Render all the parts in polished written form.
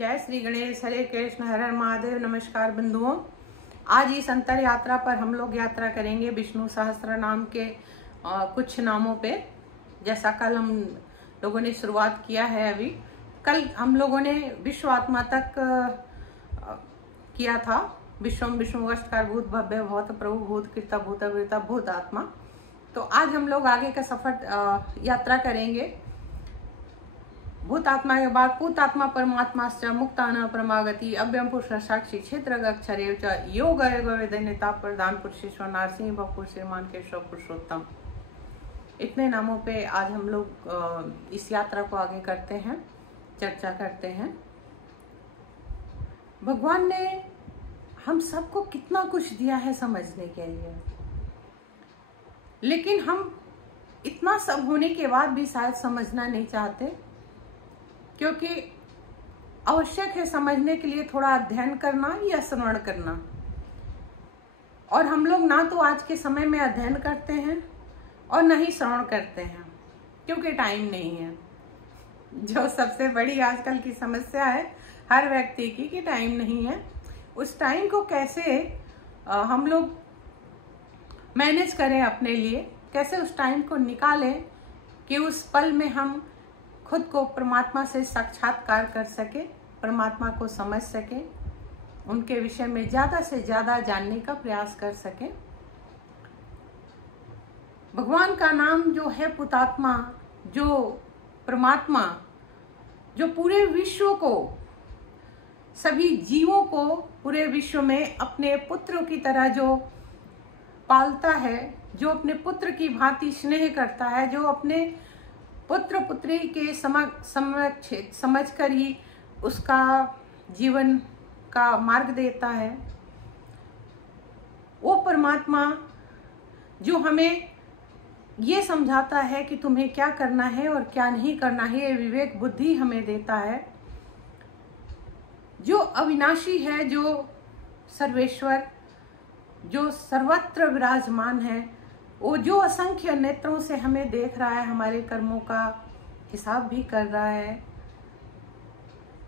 जय श्री गणेश, हरे कृष्ण, हर हर महादेव। नमस्कार बंधुओं, आज इस अंतर यात्रा पर हम लोग यात्रा करेंगे विष्णु सहस्त्र नाम के कुछ नामों पे। जैसा कल हम लोगों ने शुरुआत किया है, अभी कल हम लोगों ने विश्व आत्मा तक किया था। विश्वम विष्णुवस्कार भूत भव्य भवत प्रभु भूत कृता भूत वृता भूत आत्मा। तो आज हम लोग आगे का सफर यात्रा करेंगे। भूत आत्मा के बाद पूत आत्मा परमात्मा मुक्तान परमागति अव्यम पुरुष साक्षी क्षेत्र अक्षरेव च योग वेदनेता प्रधान पुरुषेश्वर नारसिंह बपुर श्रीमान केशव पुरुषोत्तम। इतने नामों पे आज हम लोग इस यात्रा को आगे करते हैं, चर्चा करते हैं। भगवान ने हम सबको कितना कुछ दिया है समझने के लिए, लेकिन हम इतना सब होने के बाद भी शायद समझना नहीं चाहते, क्योंकि आवश्यक है समझने के लिए थोड़ा अध्ययन करना या श्रवण करना। और हम लोग ना तो आज के समय में अध्ययन करते हैं और न ही श्रवण करते हैं, क्योंकि टाइम नहीं है। जो सबसे बड़ी आजकल की समस्या है हर व्यक्ति की कि टाइम नहीं है। उस टाइम को कैसे हम लोग मैनेज करें अपने लिए, कैसे उस टाइम को निकालें कि उस पल में हम खुद को परमात्मा से साक्षात्कार कर सके, परमात्मा को समझ सके, उनके विषय में ज्यादा से ज्यादा जानने का प्रयास कर सके। भगवान का नाम जो है पुतात्मा, जो परमात्मा, जो पूरे विश्व को, सभी जीवों को पूरे विश्व में अपने पुत्रों की तरह जो पालता है, जो अपने पुत्र की भांति स्नेह करता है, जो अपने पुत्र पुत्री के समझ कर ही उसका जीवन का मार्ग देता है, वो परमात्मा जो हमें ये समझाता है कि तुम्हें क्या करना है और क्या नहीं करना है, ये विवेक बुद्धि हमें देता है, जो अविनाशी है, जो सर्वेश्वर, जो सर्वत्र विराजमान है, वो जो असंख्य नेत्रों से हमें देख रहा है, हमारे कर्मों का हिसाब भी कर रहा है,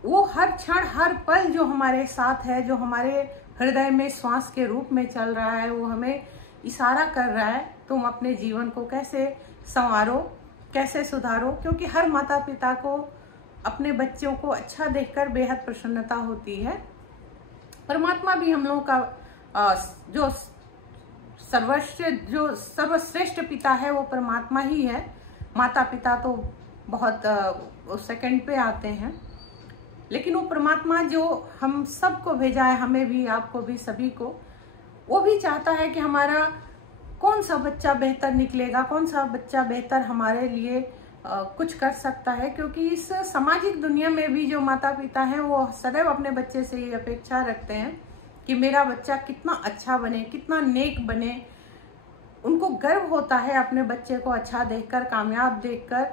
वो हर क्षण हर पल जो हमारे साथ है, जो हमारे हृदय में श्वास के रूप में चल रहा है, वो हमें इशारा कर रहा है तुम अपने जीवन को कैसे संवारो, कैसे सुधारो। क्योंकि हर माता पिता को अपने बच्चों को अच्छा देखकर बेहद प्रसन्नता होती है। परमात्मा भी हम लोगों का जो सर्वश्रेष्ठ पिता है वो परमात्मा ही है। माता पिता तो बहुत सेकंड पे आते हैं, लेकिन वो परमात्मा जो हम सबको भेजा है, हमें भी, आपको भी, सभी को, वो भी चाहता है कि हमारा कौन सा बच्चा बेहतर निकलेगा, कौन सा बच्चा बेहतर हमारे लिए कुछ कर सकता है। क्योंकि इस सामाजिक दुनिया में भी जो माता पिता हैं वो सदैव अपने बच्चे से ये अपेक्षा रखते हैं कि मेरा बच्चा कितना अच्छा बने, कितना नेक बने। उनको गर्व होता है अपने बच्चे को अच्छा देखकर, कामयाब देखकर,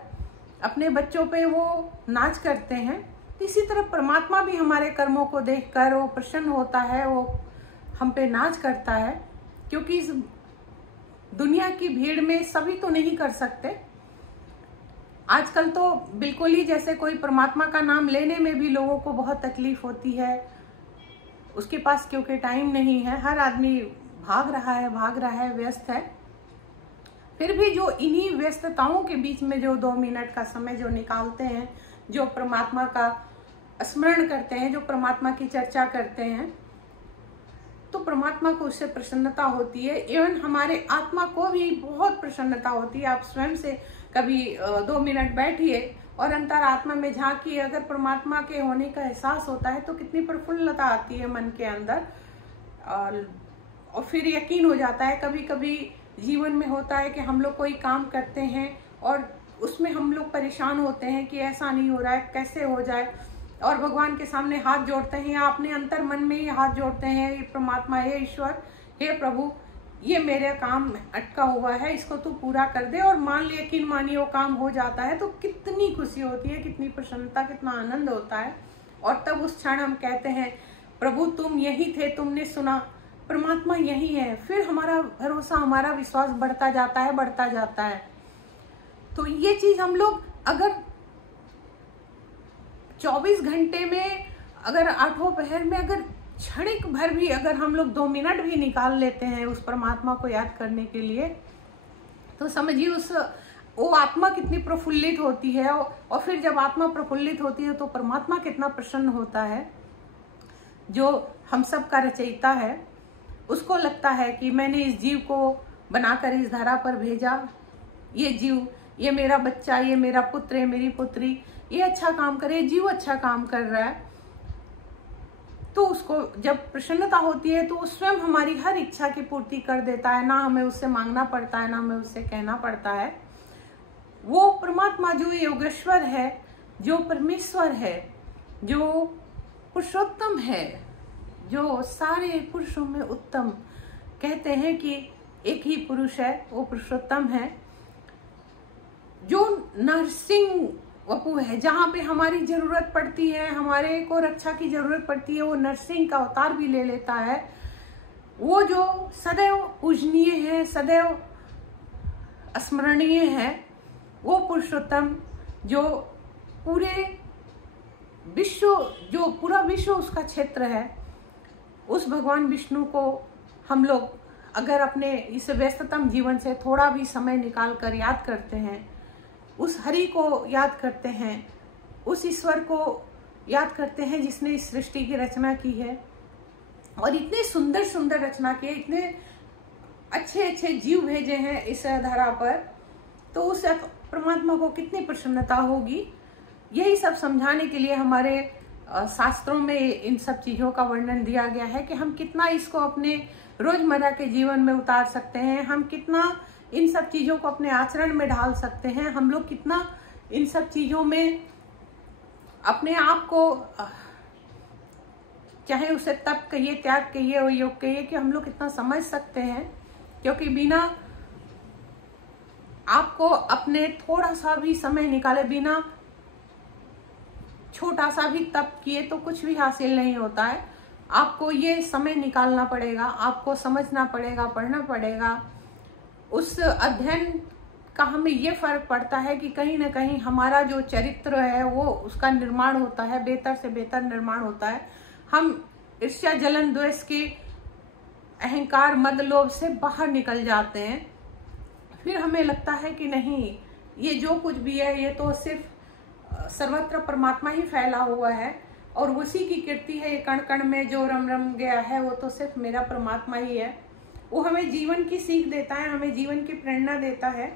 अपने बच्चों पे वो नाच करते हैं। इसी तरह परमात्मा भी हमारे कर्मों को देखकर वो प्रसन्न होता है, वो हम पे नाच करता है। क्योंकि इस दुनिया की भीड़ में सभी तो नहीं कर सकते। आजकल तो बिल्कुल ही जैसे कोई परमात्मा का नाम लेने में भी लोगों को बहुत तकलीफ होती है, उसके पास क्योंकि टाइम नहीं है। हर आदमी भाग रहा है, व्यस्त है। फिर भी जो इन्हीं व्यस्तताओं के बीच में जो 2 मिनट का समय जो निकालते हैं, जो परमात्मा का स्मरण करते हैं, जो परमात्मा की चर्चा करते हैं, तो परमात्मा को उससे प्रसन्नता होती है। इवन हमारे आत्मा को भी बहुत प्रसन्नता होती है। आप स्वयं से कभी 2 मिनट बैठिए और अंतरात्मा में झांकिए। अगर परमात्मा के होने का एहसास होता है तो कितनी प्रफुल्लता आती है मन के अंदर। और फिर यकीन हो जाता है। कभी कभी जीवन में होता है कि हम लोग कोई काम करते हैं और उसमें हम लोग परेशान होते हैं कि ऐसा नहीं हो रहा है, कैसे हो जाए, और भगवान के सामने हाथ जोड़ते हैं या अपने अंतर मन में ही हाथ जोड़ते हैं, ये परमात्मा, हे ईश्वर, हे प्रभु, ये मेरे काम अटका हुआ है, इसको तू पूरा कर दे। और मान लिया, यकीन मानिए वो काम हो जाता है तो कितनी खुशी होती है, कितनी प्रसन्नता, कितना आनंद होता है। और तब उस क्षण हम कहते हैं प्रभु तुम यही थे, तुमने सुना, परमात्मा यही है। फिर हमारा भरोसा, हमारा विश्वास बढ़ता जाता है। तो ये चीज हम लोग अगर 24 घंटे में अगर आठों पहर में अगर क्षणिक भर भी अगर हम लोग 2 मिनट भी निकाल लेते हैं उस परमात्मा को याद करने के लिए, तो समझिए वो आत्मा कितनी प्रफुल्लित होती है। और फिर जब आत्मा प्रफुल्लित होती है तो परमात्मा कितना प्रसन्न होता है। जो हम सब का रचयिता है, उसको लगता है कि मैंने इस जीव को बनाकर इस धरा पर भेजा, ये जीव, ये मेरा बच्चा, ये मेरा पुत्र, ये मेरी पुत्री, ये अच्छा काम करे, जीव अच्छा काम कर रहा है। तो उसको जब प्रसन्नता होती है तो वो स्वयं हमारी हर इच्छा की पूर्ति कर देता है। ना हमें उससे मांगना पड़ता है, ना हमें उससे कहना पड़ता है। वो परमात्मा जो योगेश्वर है, जो परमेश्वर है, जो पुरुषोत्तम है, जो सारे पुरुषों में उत्तम, कहते हैं कि एक ही पुरुष है, वो पुरुषोत्तम है। जो नरसिंह वपु है, जहाँ पे हमारी जरूरत पड़ती है, हमारे को रक्षा की जरूरत पड़ती है, वो नरसिंह का अवतार भी ले लेता है। वो जो सदैव पूजनीय है, सदैव स्मरणीय है, वो पुरुषोत्तम, जो पूरे विश्व, जो पूरा विश्व उसका क्षेत्र है, उस भगवान विष्णु को हम लोग अगर अपने इस व्यस्ततम जीवन से थोड़ा भी समय निकाल कर याद करते हैं, उस हरि को याद करते हैं, उस ईश्वर को याद करते हैं जिसने इस सृष्टि की रचना की है और इतने सुंदर सुंदर रचना की है, इतने अच्छे अच्छे जीव भेजे हैं इस धरा पर, तो उस परमात्मा को कितनी प्रसन्नता होगी। यही सब समझाने के लिए हमारे शास्त्रों में इन सब चीज़ों का वर्णन दिया गया है कि हम कितना इसको अपने रोजमर्रा के जीवन में उतार सकते हैं, हम कितना इन सब चीज़ों को अपने आचरण में ढाल सकते हैं, हम लोग कितना इन सब चीज़ों में अपने आप को, चाहे उसे तप कहिए, त्याग कहिए और योग कहिए, कि हम लोग कितना समझ सकते हैं। क्योंकि बिना आपको अपने थोड़ा सा भी समय निकाले, बिना छोटा सा भी तप किए तो कुछ भी हासिल नहीं होता है। आपको ये समय निकालना पड़ेगा, आपको समझना पड़ेगा, पढ़ना पड़ेगा। उस अध्ययन का हमें ये फर्क पड़ता है कि कहीं ना कहीं हमारा जो चरित्र है वो उसका निर्माण होता है, बेहतर से बेहतर निर्माण होता है। हम ईर्ष्या, जलन, द्वेष के, अहंकार, मद, लोभ से बाहर निकल जाते हैं। फिर हमें लगता है कि नहीं, ये जो कुछ भी है ये तो सिर्फ सर्वत्र परमात्मा ही फैला हुआ है और उसी की कीर्ति है। ये कण कण में जो रम रम गया है वो तो सिर्फ मेरा परमात्मा ही है। वो हमें जीवन की सीख देता है, हमें जीवन की प्रेरणा देता है।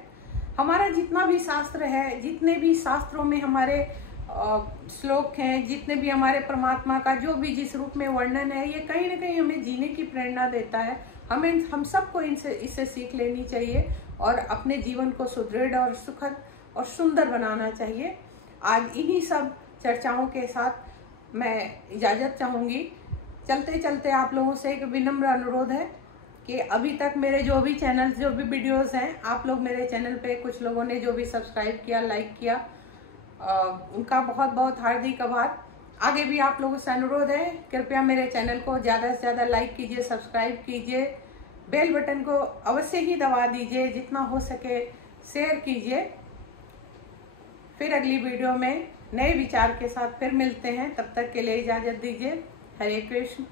हमारा जितना भी शास्त्र है, जितने भी शास्त्रों में हमारे श्लोक हैं, जितने भी हमारे परमात्मा का जो भी जिस रूप में वर्णन है, ये कहीं ना कहीं हमें जीने की प्रेरणा देता है। हम सबको इससे सीख लेनी चाहिए और अपने जीवन को सुदृढ़ और सुखद और सुंदर बनाना चाहिए। आज इन्हीं सब चर्चाओं के साथ मैं इजाज़त चाहूँगी। चलते चलते आप लोगों से एक विनम्र अनुरोध है कि अभी तक मेरे जो भी चैनल्स, जो भी वीडियोस हैं, आप लोग मेरे चैनल पे कुछ लोगों ने जो भी सब्सक्राइब किया, लाइक किया, उनका बहुत बहुत हार्दिक आभार। आगे भी आप लोगों से अनुरोध है, कृपया मेरे चैनल को ज़्यादा से ज़्यादा लाइक कीजिए, सब्सक्राइब कीजिए, बेल बटन को अवश्य ही दबा दीजिए, जितना हो सके शेयर कीजिए। फिर अगली वीडियो में नए विचार के साथ फिर मिलते हैं, तब तक के लिए इजाज़त दीजिए। हरे कृष्ण।